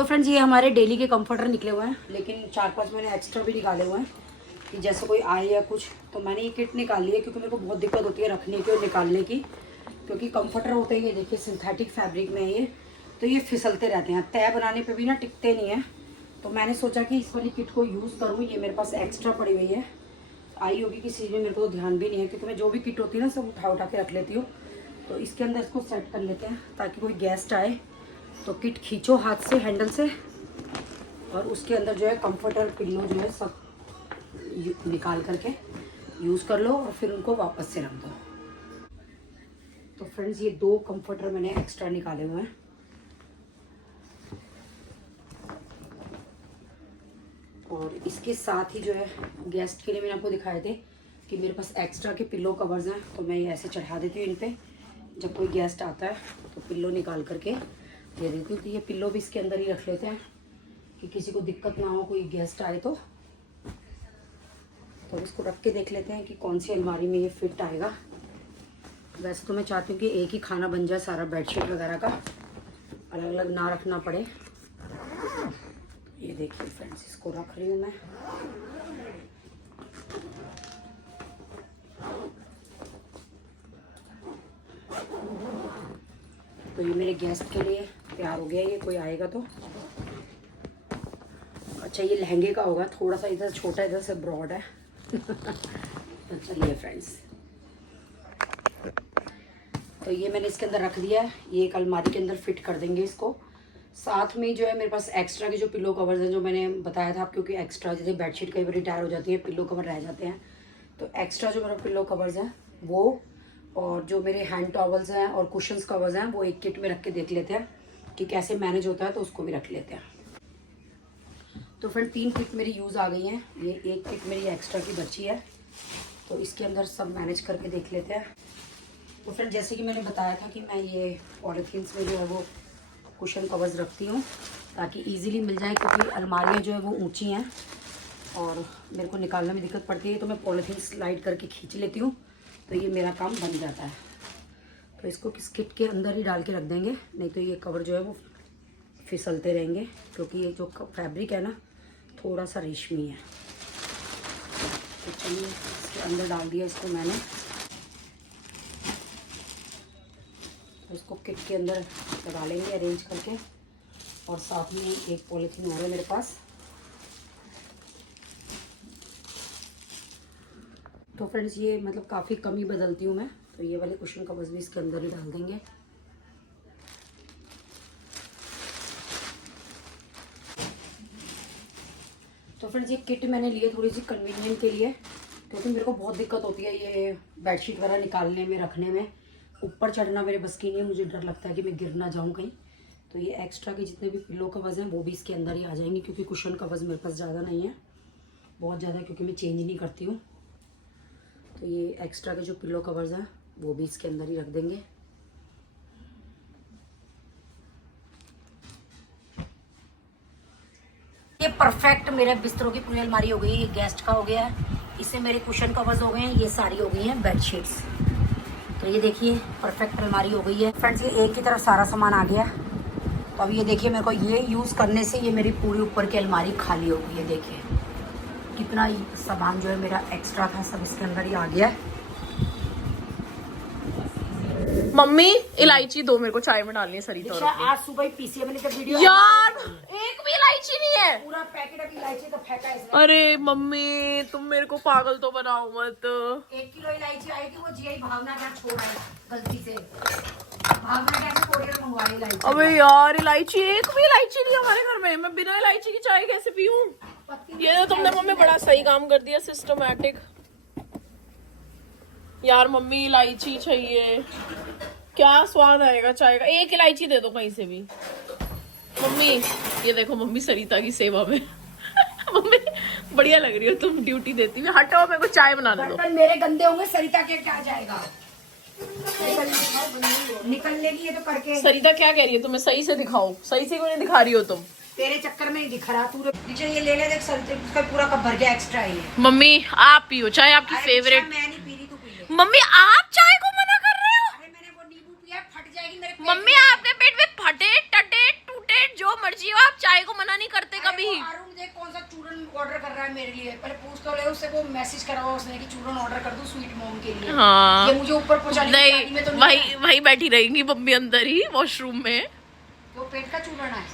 तो फ्रेंड्स ये हमारे डेली के कंफर्टर निकले हुए हैं, लेकिन 4-5 मैंने एक्स्ट्रा भी निकाले हुए हैं कि जैसे कोई आए या कुछ, तो मैंने ये किट निकाल ली है क्योंकि मेरे को बहुत दिक्कत होती है रखने की और निकालने की, क्योंकि कंफर्टर होते हैं ये देखिए सिंथेटिक फैब्रिक में है ये, तो ये फिसलते रहते हैं, तय बनाने पे भी ना टिकते नहीं है। तो मैंने सोचा कि इस वाली किट को यूज़ करूँ, ये मेरे पास एक्स्ट्रा पड़ी हुई है, आई होगी किसी चीज़ में, मेरे को ध्यान भी नहीं है क्योंकि मैं जो भी किट होती है ना सब उठा के रख लेती हूँ। तो इसके अंदर इसको सेट कर लेते हैं ताकि कोई गेस्ट आए तो किट खींचो हाथ से हैंडल से, और उसके अंदर जो है कंफर्टर पिल्लो जो है सब निकाल करके यूज़ कर लो और फिर उनको वापस से रख दो। तो फ्रेंड्स ये 2 कंफर्टर मैंने एक्स्ट्रा निकाले हुए हैं, और इसके साथ ही जो है गेस्ट के लिए मैंने आपको दिखाए थे कि मेरे पास एक्स्ट्रा के पिल्लो कवर्स हैं, तो मैं ये ऐसे चढ़ा देती हूँ इन पे, जब कोई गेस्ट आता है तो पिल्लो निकाल करके दे देती हूँ। तो ये पिल्लो भी इसके अंदर ही रख लेते हैं कि किसी को दिक्कत ना हो, कोई गेस्ट आए तो इसको रख के देख लेते हैं कि कौन सी अलमारी में ये फिट आएगा। वैसे तो मैं चाहती हूँ कि एक ही खाना बन जाए सारा, बेडशीट वगैरह का अलग अलग ना रखना पड़े। ये देखिए फ्रेंड्स, इसको रख रही हूँ मैं। तो ये मेरे गेस्ट के लिए तैयार हो गया, ये कोई आएगा तो। अच्छा ये लहंगे का होगा, थोड़ा सा इधर छोटा इधर से ब्रॉड है। तो चलिए फ्रेंड्स, तो ये मैंने इसके अंदर रख दिया है, ये एक अलमारी के अंदर फिट कर देंगे इसको। साथ में जो है मेरे पास एक्स्ट्रा के जो पिल्लो कवर्स हैं, जो मैंने बताया था, क्योंकि एक्स्ट्रा जैसे बेडशीट कई बार रिटायर हो जाती है, पिल्लो कवर रह जाते हैं, तो एक्स्ट्रा जो मेरा पिल्लो कवर्स हैं वो, और जो मेरे हैंड टॉवल्स हैं और कुशन्स कवर्स हैं, वो एक किट में रख के देख लेते हैं कि कैसे मैनेज होता है, तो उसको भी रख लेते हैं। तो फ्रेंड 3 किट मेरी यूज़ आ गई हैं, ये एक किट मेरी एक्स्ट्रा की बची है, तो इसके अंदर सब मैनेज करके देख लेते हैं। तो फ्रेंड जैसे कि मैंने बताया था कि मैं ये पॉलीथीन्स में जो है वो कुशन कवर्स रखती हूँ ताकि इजीली मिल जाए, क्योंकि अलमारियाँ जो है वो ऊंची हैं और मेरे को निकालने में दिक्कत पड़ती है, तो मैं पॉलीथीन स्लाइड करके खींच लेती हूँ, तो ये मेरा काम बन जाता है। तो इसको किस किट के अंदर ही डाल के रख देंगे, नहीं तो ये कवर जो है वो फिसलते रहेंगे, क्योंकि ये जो फैब्रिक है ना थोड़ा सा रेशमी है। तो चलिए इसके अंदर डाल दिया इसको मैंने, तो इसको किट के अंदर लगा लेंगे अरेंज करके, और साथ में एक पॉलीथीन और है मेरे पास। तो फ्रेंड्स ये मतलब काफ़ी कम ही बदलती हूँ मैं, तो ये वाले कुशन कवर्स भी इसके अंदर ही डाल देंगे। तो फ्रेंड्स ये किट मैंने लिए थोड़ी सी कन्वीनियंट के लिए, क्योंकि मेरे को बहुत दिक्कत होती है ये बेडशीट वगैरह निकालने में, रखने में। ऊपर चढ़ना मेरे बस की नहीं है, मुझे डर लगता है कि मैं गिर ना जाऊँ कहीं। तो ये एक्स्ट्रा के जितने भी पिल्लो कवर्स हैं वो भी इसके अंदर ही आ जाएंगे, क्योंकि कुशन कवर्स मेरे पास ज़्यादा नहीं है, बहुत ज़्यादा, क्योंकि मैं चेंज नहीं करती हूँ। तो ये एक्स्ट्रा के जो पिल्लो कवर्स हैं वो भी इसके अंदर ही रख देंगे। ये परफेक्ट मेरे बिस्तरों की पूरी अलमारी हो गई है। ये गेस्ट का हो गया है, इससे मेरे कुशन कवर्स हो गए हैं, ये सारी हो गई हैं बेडशीट्स। तो ये देखिए परफेक्ट अलमारी हो गई है फ्रेंड्स, ये एक की तरफ सारा सामान आ गया। तो अब ये देखिए मेरे को ये यूज़ करने से ये मेरी पूरी ऊपर की अलमारी खाली हो गई है। देखिए कितना सामान जो है मेरा एक्स्ट्रा था सब इसके अंदर ही आ गया है। मम्मी इलायची दो, मेरे को चाय में डालनी है सरिता। आज सुबह ही पीसी है मैंने, जब वीडियो यार एक भी इलायची नहीं है, पूरा पैकेट अभी इलायची तो फेंका है इसने। अरे मम्मी तुम मेरे को पागल तो बनाओ मत। 1 किलो इलायची आएगी, वो जी भावना क्या छोड़ा है गलती से, भावना कैसे कोरियर मंगवा ली इलायची। अबे यार इलायची, एक भी इलायची नहीं हमारे घर में, मैं बिना इलायची की चाय कैसे पीऊं। ये तो तुमने मम्मी बड़ा सही काम कर दिया, सिस्टमैटिक। यार मम्मी इलायची चाहिए, क्या स्वाद आएगा चाय का, एक इलायची दे दो कहीं से भी। मम्मी ये देखो मम्मी सरिता की सेवा में। मम्मी बढ़िया लग रही हो तुम, ड्यूटी देती हुई। हटो मेरे को चाय बनाने दो। बर्तन मेरे गंदे होंगे, सरिता के क्या जाएगा, निकल लेगी ये तो करके। सरिता क्या कह रही है, तुम्हें सही से दिखाओ, सही से क्यों नहीं दिखा रही हो तुम। तेरे चक्कर में ही दिख रहा, तू नीचे ये ले ले देख, सरिता पूरा कप भर गया एक्स्ट्रा है ये। मम्मी आप पियो चाय, आपकी फेवरेट। मैं नहीं पी रही, तू पी ले। मम्मी आप चाय को मना कर रहे हो। अरे मैंने वो नींबू पिया, फट जाएगी मेरे पेट मम्मी में। आपके पेट में फटे टटे टूटे जो मर्जी चाहिए हो आप, चाय को मना नहीं करते कभी। अरुण देख कौन सा चूरन ऑर्डर कर रहा है मेरे लिए, पहले पूछ तो ले उससे, वो मैसेज करा हुआ उसने कि चूरन ऑर्डर कर दूं स्वीट मॉम के लिए। हाँ ये मुझे ऊपर पहुंचाने की गाड़ी में तो नहीं, नहीं वही बैठी रहेंगी मम्मी अंदर ही वॉशरूम में। वो पेट का चूरन है,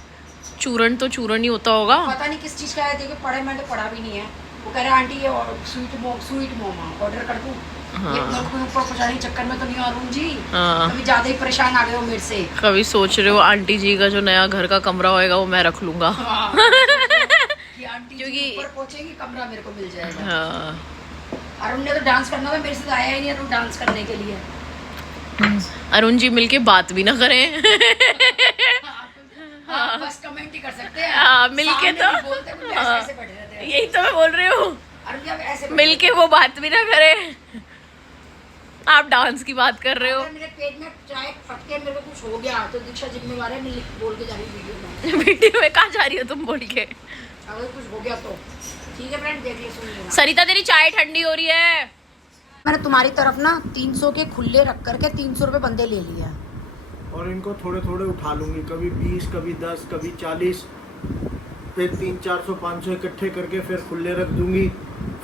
चूरन तो चूरन ही होता होगा। पता नहीं किस चीज का है, देखिए पढ़े मैंने तो पढ़ा भी नहीं है। वो कह रहा है आंटी ये स्वीट मोम ऑर्डर कर दूं। हाँ। ये मेरे को ऊपर पहुंचाने के चक्कर में तो नहीं अरुण जी, हाँ। कभी ज्यादा ही परेशान आ गए हो मेरे से। कभी सोच रहे हो आंटी जी का जो नया घर का कमरा होएगा वो मैं रख लूंगा। हाँ। कि आंटी क्योंकि जी ऊपर पहुंचेंगी कमरा मेरे को मिल जाएगा। हाँ। अरुण ने तो डांस करना था, मेरे से तो आया ही नहीं अरुण डांस करने के लिए। अरुण जी मिलके बात भी ना करें। हाँ, बस कमेंट ही कर सकते हैं। हाँ, मिलके सामने तो नहीं बोलते, वो ऐसे हाँ, ऐसे बैठे रहते हैं। यही तो मैं बोल रही हूँ, अरुण जी आप ऐसे बैठे मिलके वो बात भी ना करे। आप डांस की बात कर रहे हो। अगर मेरे पेट में चाय फटके मेरे को कुछ हो गया तो दीक्षा जिम्मेवार है, मैं बोल के जा रही हूँ वीडियो में। वीडियो में कहाँ जा रही हो तुम बोल के? अगर कुछ हो गया तो ठीक है फ्रेंड, देख लिए सुन लेना। सरिता तेरी चाय ठंडी हो रही है। मैंने तुम्हारी तरफ ना 300 के खुले रख करके 300 रुपए बंदे ले लिया, और इनको थोड़े थोड़े उठा लूंगी, कभी 20, कभी 10, कभी 40, फिर 300, 400, 500 इकट्ठे करके फिर खुले रख दूंगी,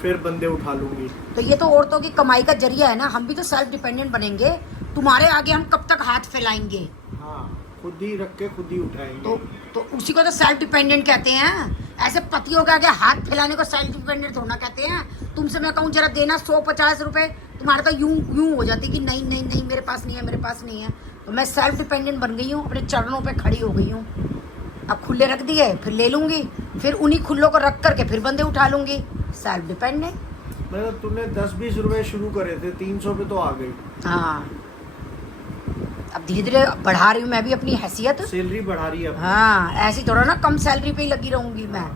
फिर बंदे उठा लूंगी। तो ये तो औरतों की कमाई का जरिया है ना, हम भी तो सेल्फ डिपेंडेंट बनेंगे। तुम्हारे आगे हम कब तक हाथ फैलाएंगे? हाँ, खुद ही रख के खुद ही उठाएंगे। तो उसी को तो सेल्फ डिपेंडेंट कहते हैं। ऐसे पतियों के आगे हाथ फैलाने को सेल्फ डिपेंडेंट थोड़ा कहते हैं। तुमसे मैं कहूँ जरा देना 150 रुपए, तुम्हारा तो यूं हो जाती कि नहीं नहीं नहीं मेरे पास नहीं है, मेरे पास नहीं है। तो मैं सेल्फ डिपेंडेंट बन गई हूँ, अपने चरणों पे खड़ी हो गई हूँ। अब खुले रख दिए फिर ले लूंगी, फिर उन्हीं खुलों को रख करके फिर बंदे उठा लूंगी। Self dependent. मतलब तुमने 10-20 रुपए शुरू करे थे, 300 पे तो आ गई। हाँ, अब धीरे धीरे बढ़ा रही हूँ मैं भी अपनी हैसियत। सैलरी बढ़ा रही है अपनी। हाँ, ऐसी थोड़ा ना कम सैलरी पे ही लगी रहूंगी मैं।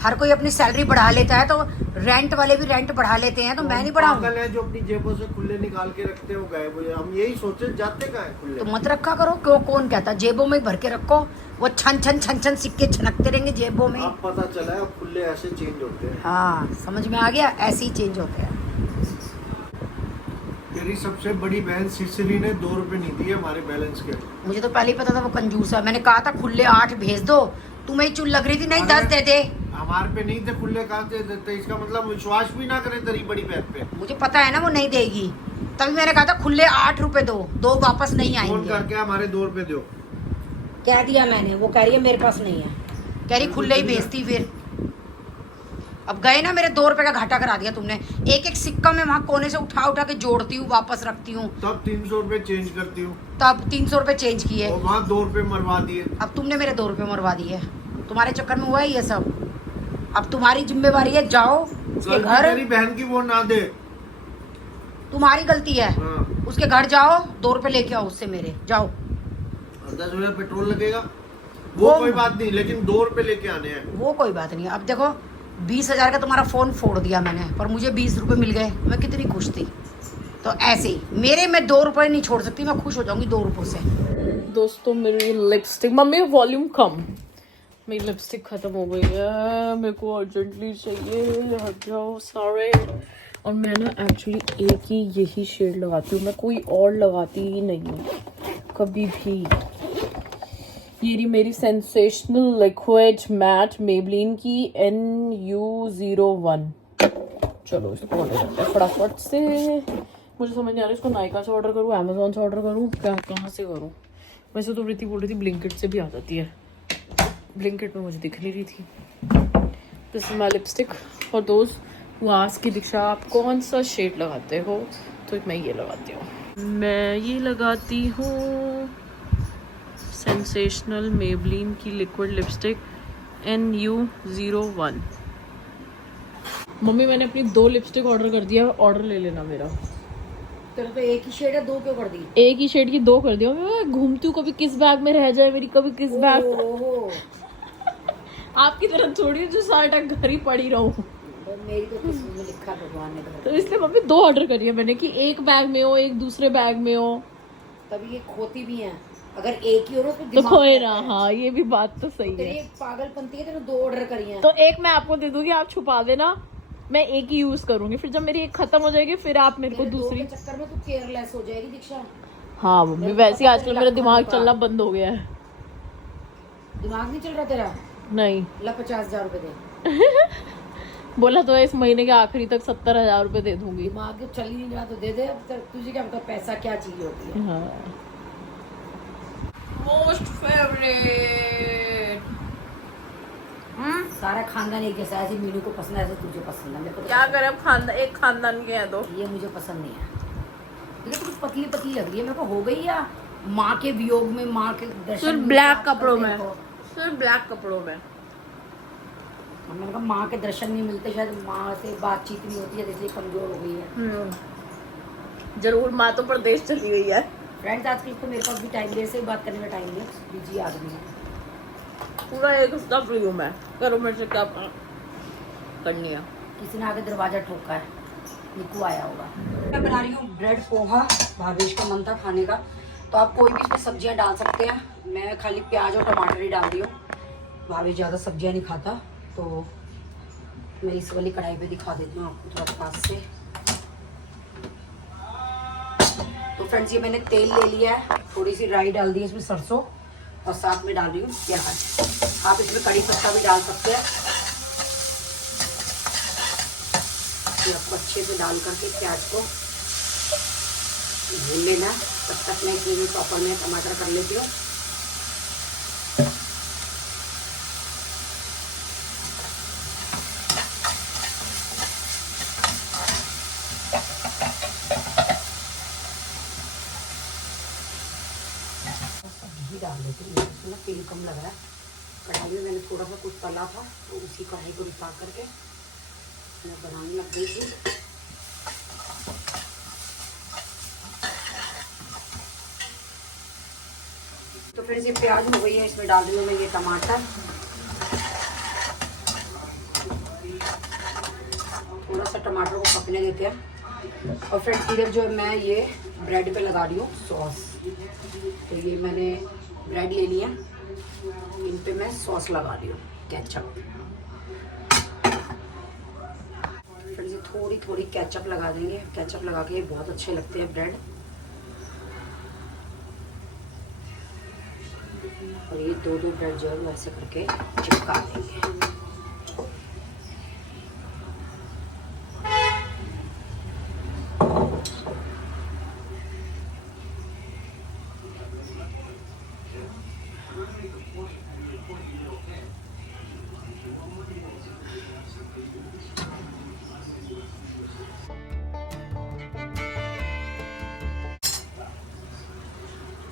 हर कोई अपनी सैलरी बढ़ा लेता है, तो रेंट वाले भी रेंट बढ़ा लेते हैं, तो मैं नहीं बढ़ाऊंगी। पागल है जो अपनी जेबों से खुले निकाल के रखते हो गए, वो हम यही सोचे जाते कहाँ है खुले। तो मत रखा करो, क्यों? कौन कहता? जेबों में भर के रखो, वो छन छन छन छन सिक्के छनकते रहेंगे जेबों में। अब पता चला है अब खुले ऐसे चेंज होते हैं। हाँ, समझ में आ गया, ऐसे ही चेंज होते हैं। तेरी सबसे बड़ी बहन सिसिली ने 2 रुपए नहीं दिए हमारे बैलेंस के। मुझे तो पहले ही पता था वो कंजूस है। मैंने कहा था खुले 8 भेज दो, तुम्हें चुल लग रही थी, नहीं 10 दे दे। हमारे पे नहीं थे खुले, कहाँ से देते? इसका मतलब विश्वास भी ना करे तेरी बड़ी बहन पे। मुझे पता है ना वो नहीं देगी, तभी मैंने कहा था खुले 8 रुपए दो, 2 वापस नहीं फोन आएंगे। करके हमारे 2 रुपए दो। कह दिया मैंने, वो कह रही है मेरे पास नहीं है, कह रही खुले ही भेजती। फिर अब गए ना, मेरे 2 रुपए का घाटा करा दिया तुमने। एक एक सिक्का में वहां कोने से उठा उठा के जोड़ती हूँ, वापस रखती हूँ, तब 300 रुपए चेंज करती हूँ, तब 300 रुपए चेंज किए। और वहाँ 2 रुपए मरवा दिए। अब तुमने मेरे 2 रुपए मरवा दिए, तुम्हारे चक्कर में हुआ है ये सब। अब तुम्हारी जिम्मेवारी है, जाओ उसके गलती घर, तेरी बहन की वो ना दे। तुम्हारी गलती है। हाँ। उसके घर जाओ, 2 रुपए लेके आओ उससे मेरे, जाओ। और 10 रुपए पेट्रोल लगेगा, वो कोई बात नहीं, लेकिन 2 रुपए लेके आने हैं। वो कोई बात नहीं। अब देखो 20,000 का तुम्हारा फोन फोड़ दिया मैंने, पर मुझे 20 रुपए मिल गए, मैं कितनी खुश थी। तो ऐसे ही मेरे में 2 रुपए नहीं छोड़ सकती, मैं खुश हो जाऊंगी 2 रुपयों से। दोस्तों मेरी लिपस्टिक, मम्मी वॉल्यूम कम, मेरी लिपस्टिक खत्म हो गई है, मेरे को अर्जेंटली चाहिए, हट जाओ सारे। और मैं ना एक्चुअली एक ही यही शेड लगाती हूँ, मैं कोई और लगाती ही नहीं हूँ कभी भी। ये रही मेरी सेंसेशनल लिक्विड मैट मेबलिन की NU01। चलो इसको ऑर्डर करते हैं फटाफट से। मुझे समझ नहीं आ रहा इसको नायका से ऑर्डर करूँ, अमेजोन से ऑर्डर करूँ, क्या कहाँ से करूँ। वैसे तो प्रीति बोल रही थी ब्लिंकिट से भी आ जाती है, ब्लिंकिट में मुझे दिख नहीं रही थी। This is my lipstick for those who ask कि दीक्षा आप कौन सा शेड लगाते हो, तो मैं ये लगाती हूँ। मैं ये लगाती हूँ सेंसेशनल मेबलिन की लिक्विड लिपस्टिक NU01। मम्मी मैंने अपनी 2 लिपस्टिक ऑर्डर कर दिया, ऑर्डर ले लेना मेरा। तेरा तो एक ही शेड है, 2 क्यों कर दी? एक ही शेड की 2 कर दिया। मैं घूमती हूँ, कभी किस बैग में रह जाए मेरी, कभी किस बैग। आपकी तरह थोड़ी जो सारा टाइम घर ही पड़ी रहूं। मेरी तो किस्मत में लिखा भगवान ने, तो इसलिए मम्मी 2 ऑर्डर करी है मैंने, कि एक बैग में हो, एक दूसरे बैग में हो, तभी ये खोती भी हैं। अगर एक ही हो तो तो दिमाग खोए रहता ना। है। हाँ ये भी बात तो सही तेरी है। एक पागलपंती है, तेरे 2 ऑर्डर करी हैं। तो एक मैं आपको दे दूंगी, आप छुपा देना, मैं एक ही यूज करूंगी, फिर जब मेरी एक खत्म हो जाएगी फिर आप मेरे को मेरे 2 दूसरी। के चक्कर में तू केयरलेस हो जाएगी दीक्षा। हाँ मम्मी, वैसे ही आजकल मेरा दिमाग चलना बंद हो गया है। दिमाग नहीं चल रहा तेरा? नहीं, ला 50,000 रुपए दे। बोला तो है इस महीने के आखिरी तक 70,000 रुपए दे दूंगी। दिमाग चल ही नहीं रहा तो दे दे। अब तुझे क्या पता पैसा क्या चीज होती है। हाँ। Most favourite. सारा खानदान एक जैसा है। ऐसे मीनू को पसंद है, ऐसे तुझे पसंद है। मेरे को तो क्या करें, अब खानदान एक खानदान के हैं तो। ये मुझे पसंद नहीं है। देखो तो कुछ पतली पतली लग रही है मेरे को। हो गई या माँ के वियोग में, माँ के दर्शन सिर्फ में ब्लैक साथ कपड़ों करने में, को। सिर्फ ब्लैक कपड़ों में। मैंने कहा माँ के दर्शन नहीं मिलते, शायद माँ से बातचीत नहीं होती है, इसलिए कमजोर हो गई है। जरूर, माँ तो प्रदेश चली गई है। फ्रेंड्स आजकल तो मेरे पास भी टाइम देर से बात करने में टाइम नहीं है, बिजी आदमी है। पूरा एक हफ्ता फ्री हूँ मैं। करो मेरे से क्या करनी है। किसी ने आके दरवाजा ठोका है, निकू आया होगा। मैं बना रही हूँ ब्रेड पोहा। भावेश का मन था खाने का, तो आप कोई भी इसमें सब्जियां डाल सकते हैं। मैं खाली प्याज और टमाटर ही डाल रही हूँ। भावेश ज़्यादा सब्जियां नहीं खाता, तो मैं इस वाली कढ़ाई पे दिखा देती हूँ आपको थोड़ा पास से। तो फ्रेंड्स ये मैंने तेल ले लिया है, थोड़ी सी राई डाल दी है इसमें, सरसों, और साथ में डाल रही हूँ प्याज। आप इसमें कड़ी पत्ता भी डाल सकते हैं। तो आपको अच्छे से डाल करके प्याज को भून लेना। तब तक मैं इसमें प्रॉपर में टमाटर कर लेती हूँ। घी डाल देती हूँ, इसमें तेल कम लग रहा है। कढ़ाई में मैंने थोड़ा सा कुछ तला था, तो उसी कढ़ाई को निकाल करके मैं बनाने लग गई थी। तो फिर ये प्याज हो गई है, इसमें डाल दूंगी मैं ये टमाटर। थोड़ा सा टमाटर को पकने देते हैं। और फिर इधर जो है मैं ये ब्रेड पे लगा रही हूँ सॉस। तो ये मैंने ब्रेड ले लिया, इन पे मैं सॉस लगा रही हूँ, केचप। फिर ये थोड़ी थोड़ी केचप लगा देंगे। केचप लगा के ये बहुत अच्छे लगते हैं ब्रेड। और ये दो दो ब्रेड जो है वैसे करके चिपका देंगे।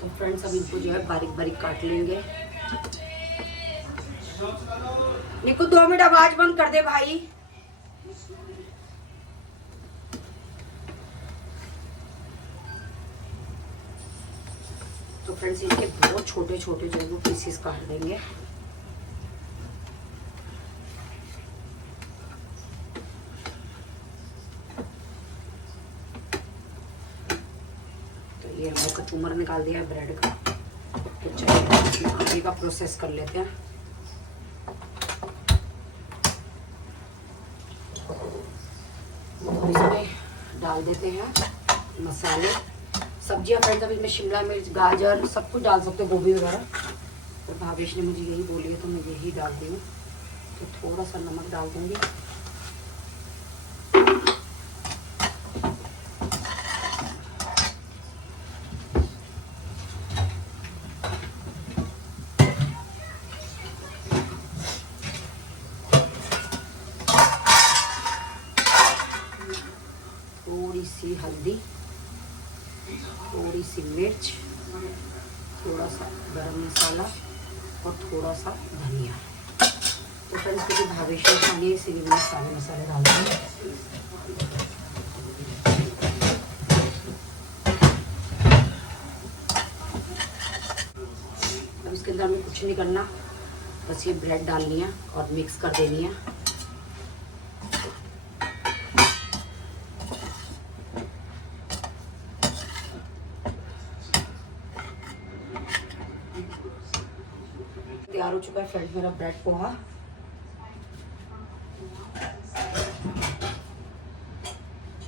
तो फ्रेंड्स अब इनको जो है बारीक बारीक काट लेंगे। निकू 2 मिनट आवाज बंद कर दे भाई। तो फ्रेंड्स इनके बहुत छोटे छोटे जो है वो पीसेस काट देंगे। ये हमने कचूमर निकाल दिया है ब्रेड का। तो चलिए आगे का प्रोसेस कर लेते हैं। इसमें डाल देते हैं मसाले, सब्जियां। फ्रेंड्स अब इसमें शिमला मिर्च, गाजर सब कुछ डाल सकते हो, गोभी वगैरह। तो भावेश ने मुझे यही बोली है तो मैं यही डाल दी हूँ। तो थोड़ा सा नमक डाल दूँगी। थोड़ी सी हल्दी, थोड़ी सी मिर्च, थोड़ा सा गरम मसाला और थोड़ा सा धनिया। तो फ्रेंड्स क्योंकि भावेश ने खाने इसीलिए मैंने सारे मसाले डाल दिए। अब इसके अंदर हमें कुछ नहीं करना, बस ये ब्रेड डालनी है और मिक्स कर देनी है। तैयार हो चुका है फ्रेंड्स मेरा ब्रेड पोहा।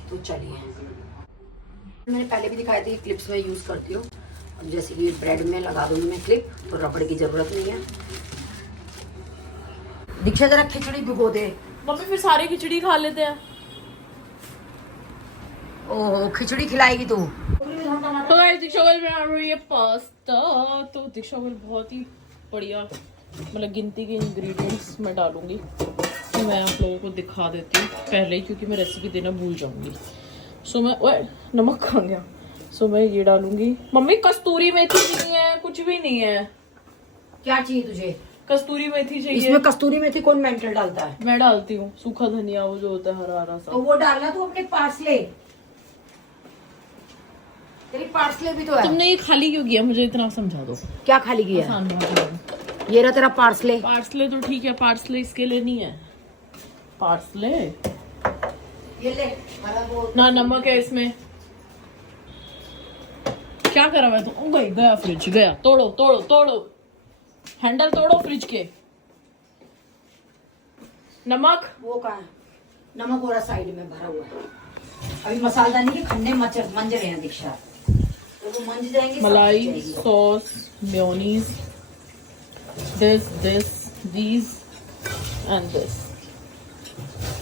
तो चलिए, मैंने पहले भी दिखाया था, क्लिप्स में यूज़ करती हूँ। अब जैसे कि ब्रेड में लगा दूंगी मैं क्लिप, तो रबड़ की जरूरत नहीं है। दीक्षा जरा खिचड़ी भिगो दे। मम्मी फिर सारे खिचड़ी खा लेते हैं। ओह खिचड़ी खिलाएगी तू। तो गाइस दीक्षा कल बना रही है पास्ता। तो दीक्षा कल बहुत ही बढ़िया मतलब गिनती के इंग्रेडिएंट्स मैं डालूंगी, तो मैं आप लोगों को दिखा देती हूँ पहले ही, क्योंकि मैं रेसिपी देना भूल जाऊंगी। सो मैं ओए नमक खा गया। सो मैं ये डालूंगी। मम्मी कस्तूरी मेथी नहीं है, कुछ भी नहीं है। क्या चाहिए तुझे? कस्तूरी मेथी चाहिए। इसमें कस्तूरी मेथी कौन मेंटल डालता है? मैं डालती हूँ। सूखा धनिया वो जो होता है हरा हरा सा, तो वो डालना तू अपने पार्सले। तेरी पार्सले भी तो है। तुमने ये खाली क्यों किया, मुझे इतना समझा दो। क्या खाली किया? आसान भाषा में। ये रहा तेरा पार्सले। पार्सले तो ठीक है, पार्सले इसके लिए नहीं है। पार्सले ये ले वाला वो। ना नमक है इसमें। क्या करा मैं तो गया फ्रिज गया। तोड़ो तोड़ो तोड़ो, हैंडल तोड़ो फ्रिज के। नमक वो कहाँ है? नमक और साइड में भरा हुआ है। अभी मसालदानी के खन्ने मंज रहे हैं दीक्षा, तो वो मंज जाएंगे। सब मलाई, जाएगी। Sauce, mayonnaise, these and this।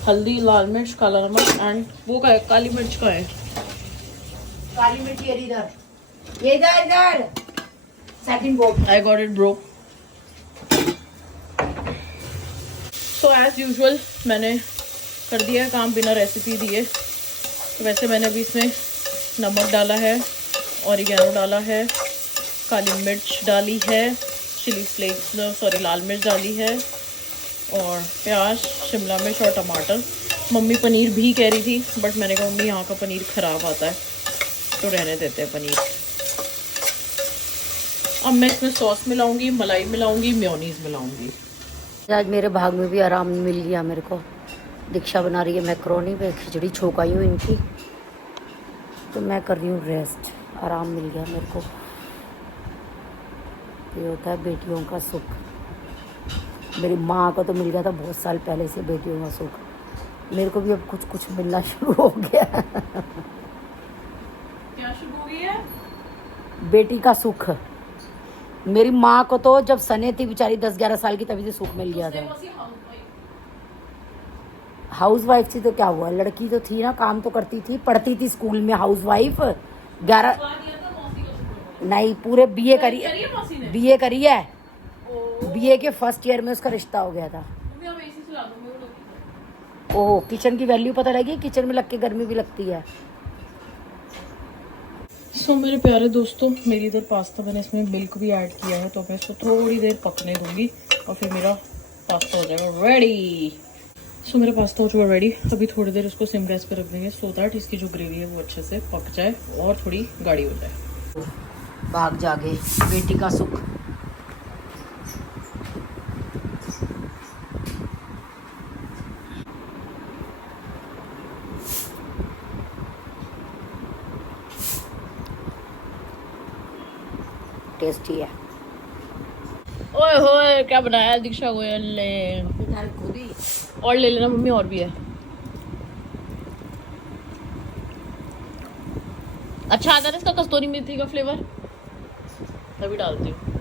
हल्दी, लाल मिर्च, काला नमक एंड वो का है काली मिर्च का है। काली मिर्च ये इधर, ये इधर इधर second box. I got it bro। So as usual मैंने कर दिया है काम बिना रेसिपी दिए। तो वैसे मैंने अभी इसमें नमक डाला है, ऑरिगेनो डाला है, काली मिर्च डाली है, चिली फ्लेक्स सॉरी लाल मिर्च डाली है, और प्याज, शिमला मिर्च और टमाटर। मम्मी पनीर भी कह रही थी, बट मैंने कहा मम्मी यहाँ का पनीर ख़राब आता है, तो रहने देते हैं पनीर। अब मैं इसमें सॉस मिलाऊंगी, मलाई मिलाऊंगी, मेयोनीज मिलाऊंगी। आज मेरे भाग में भी आराम मिल गया मेरे को। दीक्षा बना रही है मैक्रोनी, मैं खिचड़ी छोकाई हूँ इनकी, तो मैं कर रही हूँ रेस्ट। आराम मिल गया मेरे को। ये होता है बेटियों का सुख। मेरी माँ को तो मिल गया था बहुत साल पहले से बेटियों का सुख, मेरे को भी अब कुछ कुछ मिलना शुरू हो गया। क्या शुरू हो गई है? बेटी का सुख। मेरी माँ को तो जब सने थी बेचारी 10-11 साल की, तभी से सुख मिल गया था। हाउस वाइफ थी तो क्या हुआ, लड़की तो थी ना, काम तो करती थी, पढ़ती थी स्कूल में। हाउस वाइफ 11 नहीं पूरे बीए करी है। बीए के फर्स्ट ईयर में उसका रिश्ता हो गया था। ओह किचन की वैल्यू पता लगी, किचन में लग के गर्मी भी लगती है। सो मेरे प्यारे दोस्तों, मेरी इधर पास्ता मैंने इसमें मिल्क भी ऐड किया है, तो मैं इसको थोड़ी देर पकने दूंगी और फिर मेरा पास्ता हो जाएगा रेडी। सो मेरा पास्ता हो चुका रेडी। अभी थोड़ी देर इसको सिम गैस पे रख देंगे, सो दैट इसकी जो ग्रेवी है वो अच्छे से पक जाए और थोड़ी गाढ़ी हो जाए। भाग जागे बेटी का सुख। टेस्टी है। ओए होए क्या बनाया दीक्षा गोयल ने। और ले लेना मम्मी, और भी है। अच्छा आता है इसका कस्तूरी मेथी का फ्लेवर, तभी डालती हूँ।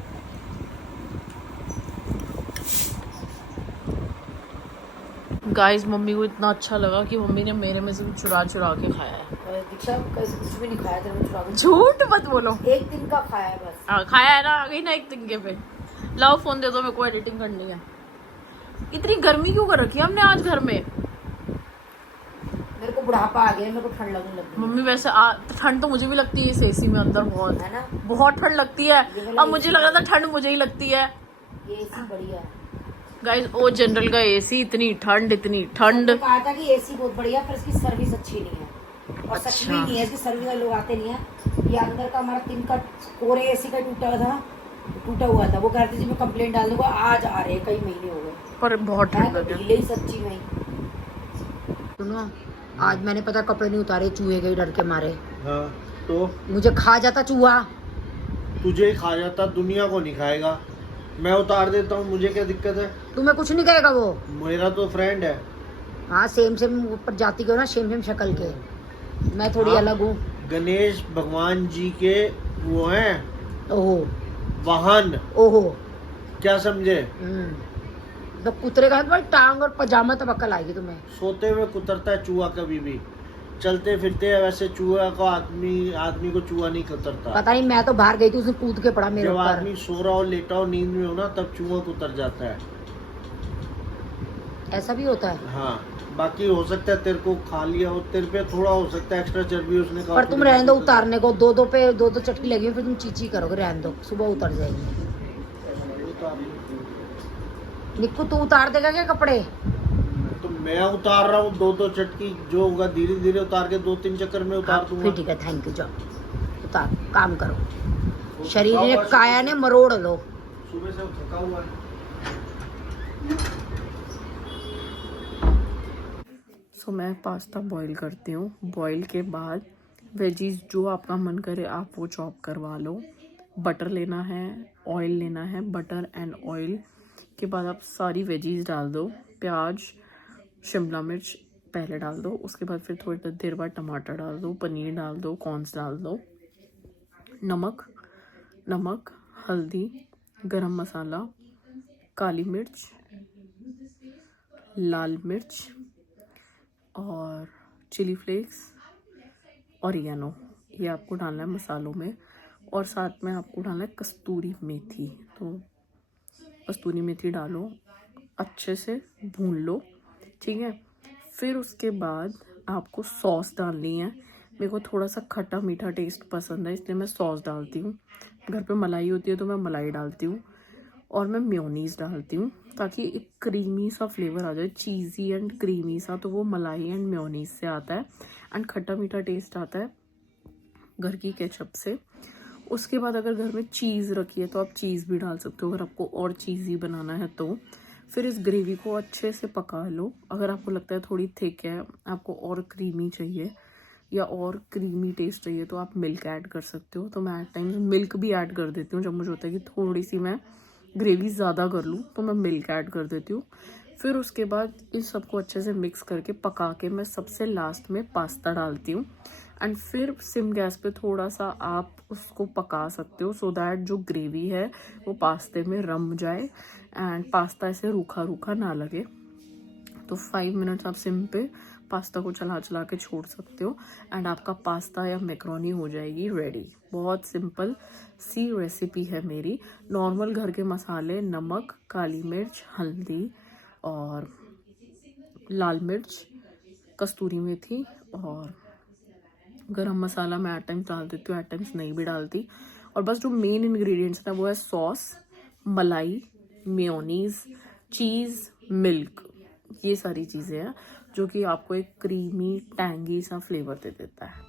गाइस मम्मी को इतना अच्छा लगा कि मम्मी ने मेरे में से भी चुरा चुरा के खाया है। दीक्षा कैसे कुछ भी नहीं खाया था, झूठ मत बोलो। एक दिन का खाया है बस। खाया है ना, आ गई ना एक तिनके पे। लाओ फोन दे दो, मेरे को एडिटिंग करनी है। इतनी गर्मी क्यों कर रखी है हमने आज घर में? मेरे को बुढ़ापा आ गया, मेरे को ठंड लगने लगी। मम्मी वैसे ठंड तो मुझे भी लगती है इस एसी में अंदर, बहुत है ना, बहुत ठंड लगती है। अब मुझे लग रहा था ठंड मुझे ही लगती है। ये एसी बढ़िया है गाइस, ओ जनरल का एसी, इतनी ठंड इतनी ठंड। कहा था कि एसी बहुत बढ़िया, पर इसकी सर्विस अच्छी नहीं है। और सच में नहीं है, इसकी सर्विस वाले लोग आते नहीं है। ये अंदर का हमारा 3 का कोरे एसी का टूटा हुआ था। वो कहते जी मैं कंप्लेंट डाल दूंगा, आज आ रहे कई महीने हो गए, पर बहुत ठंड मैं लग तो रही ढीले ही सच्ची में। सुनो आज मैंने पता कपड़े नहीं उतारे चूहे के डर के मारे। हाँ तो मुझे खा जाता चूहा। तुझे ही खा जाता, दुनिया को नहीं खाएगा। मैं उतार देता हूँ, मुझे क्या दिक्कत है? तुम्हें कुछ नहीं कहेगा वो। मेरा तो फ्रेंड है। हाँ सेम प्रजाति के हो ना, सेम शक्ल के। मैं थोड़ी अलग हूँ। गणेश भगवान जी के वो हैं ओहो वाहन, ओहो। क्या समझे? तो कुतरे का भाई टांग और पजामा तब अक्ल आएगी तुम्हें। सोते हुए कुतरता है चूहा कभी भी, चलते फिरते है वैसे चूहा को आदमी को चूहा नहीं कुतरता। पता नहीं, मैं तो बाहर गई थी, उसने कूद के पड़ा मेरे जब ऊपर। आदमी सो रहा हो, लेटा हो, नींद में हो ना, तब चूहा कुतर जाता है। ऐसा भी होता है? हाँ, बाकी हो सकता है तेरे को खा लिया हो, तेरे पे थोड़ा हो सकता है एक्स्ट्रा चर्बी उसने खा। पर तुम रहने दो उतारने को, दो दो चटकी लगी हुई, फिर तुम चीची करोगे, रहने दो, सुबह उतर जाएगी। निक्कू तू उतार देगा क्या कपड़े? तो मैं उतार रहा हूँ, दो चटकी जो होगा धीरे धीरे उतार के 2-3 चक्कर में उतार दूंगा। फिर ठीक है, थैंक यू, जाओ उतार, काम करो, शरीर ने काया ने मरोड़ लो। सुबह से थका हुआ है। सो मैं पास्ता बॉईल करती हूँ। बॉईल के बाद वेजीज जो आपका मन करे आप वो चॉप करवा लो। बटर लेना है, ऑयल लेना है, बटर एंड ऑयल के बाद आप सारी वेजीज डाल दो। प्याज, शिमला मिर्च पहले डाल दो, उसके बाद फिर थोड़ी देर बाद टमाटर डाल दो, पनीर डाल दो, कॉर्न्स डाल दो, नमक, हल्दी, गरम मसाला, काली मिर्च, लाल मिर्च और चिली फ्लेक्स, ऑरिगेनो, ये आपको डालना है मसालों में। और साथ में आपको डालना है कस्तूरी मेथी। तो कस्तूरी मेथी डालो, अच्छे से भून लो, ठीक है। फिर उसके बाद आपको सॉस डालनी है। मेरे को थोड़ा सा खट्टा मीठा टेस्ट पसंद है, इसलिए मैं सॉस डालती हूँ। घर पे मलाई होती है तो मैं मलाई डालती हूँ, और मैं मेयोनीज़ डालती हूँ ताकि एक क्रीमी सा फ्लेवर आ जाए, चीज़ी एंड क्रीमी सा। तो वो मलाई एंड मेयोनीज़ से आता है, एंड खट्टा मीठा टेस्ट आता है घर की केचप से। उसके बाद अगर घर में चीज़ रखी है तो आप चीज़ भी डाल सकते हो, अगर आपको और चीज़ी बनाना है तो। फिर इस ग्रेवी को अच्छे से पका लो। अगर आपको लगता है थोड़ी थिक है, आपको और क्रीमी चाहिए या और क्रीमी टेस्ट चाहिए, तो आप मिल्क ऐड कर सकते हो। तो मैं एट टाइम्स मिल्क भी ऐड कर देती हूँ। जब मुझे होता है कि थोड़ी सी मैं ग्रेवी ज़्यादा कर लूँ तो मैं मिल्क ऐड कर देती हूँ। फिर उसके बाद इस सबको अच्छे से मिक्स करके पका के मैं सबसे लास्ट में पास्ता डालती हूँ। एंड फिर सिम गैस पे थोड़ा सा आप उसको पका सकते हो, सो दैट जो ग्रेवी है वो पास्ते में रम जाए एंड पास्ता ऐसे रूखा रूखा ना लगे। तो 5 मिनट्स आप सिम पे पास्ता को चला चला के छोड़ सकते हो, एंड आपका पास्ता या मैक्रोनी हो जाएगी रेडी। बहुत सिंपल सी रेसिपी है मेरी। नॉर्मल घर के मसाले, नमक, काली मिर्च, हल्दी और लाल मिर्च, कस्तूरी मेथी और गरम मसाला मैं एट टाइम्स डाल देती हूँ, एट टाइम्स नहीं भी डालती। और बस जो मेन इंग्रेडिएंट्स था वो है सॉस, मलाई, मेयोनीज, चीज़, मिल्क। ये सारी चीज़ें हैं जो कि आपको एक क्रीमी टैंगी सा फ्लेवर दे देता है।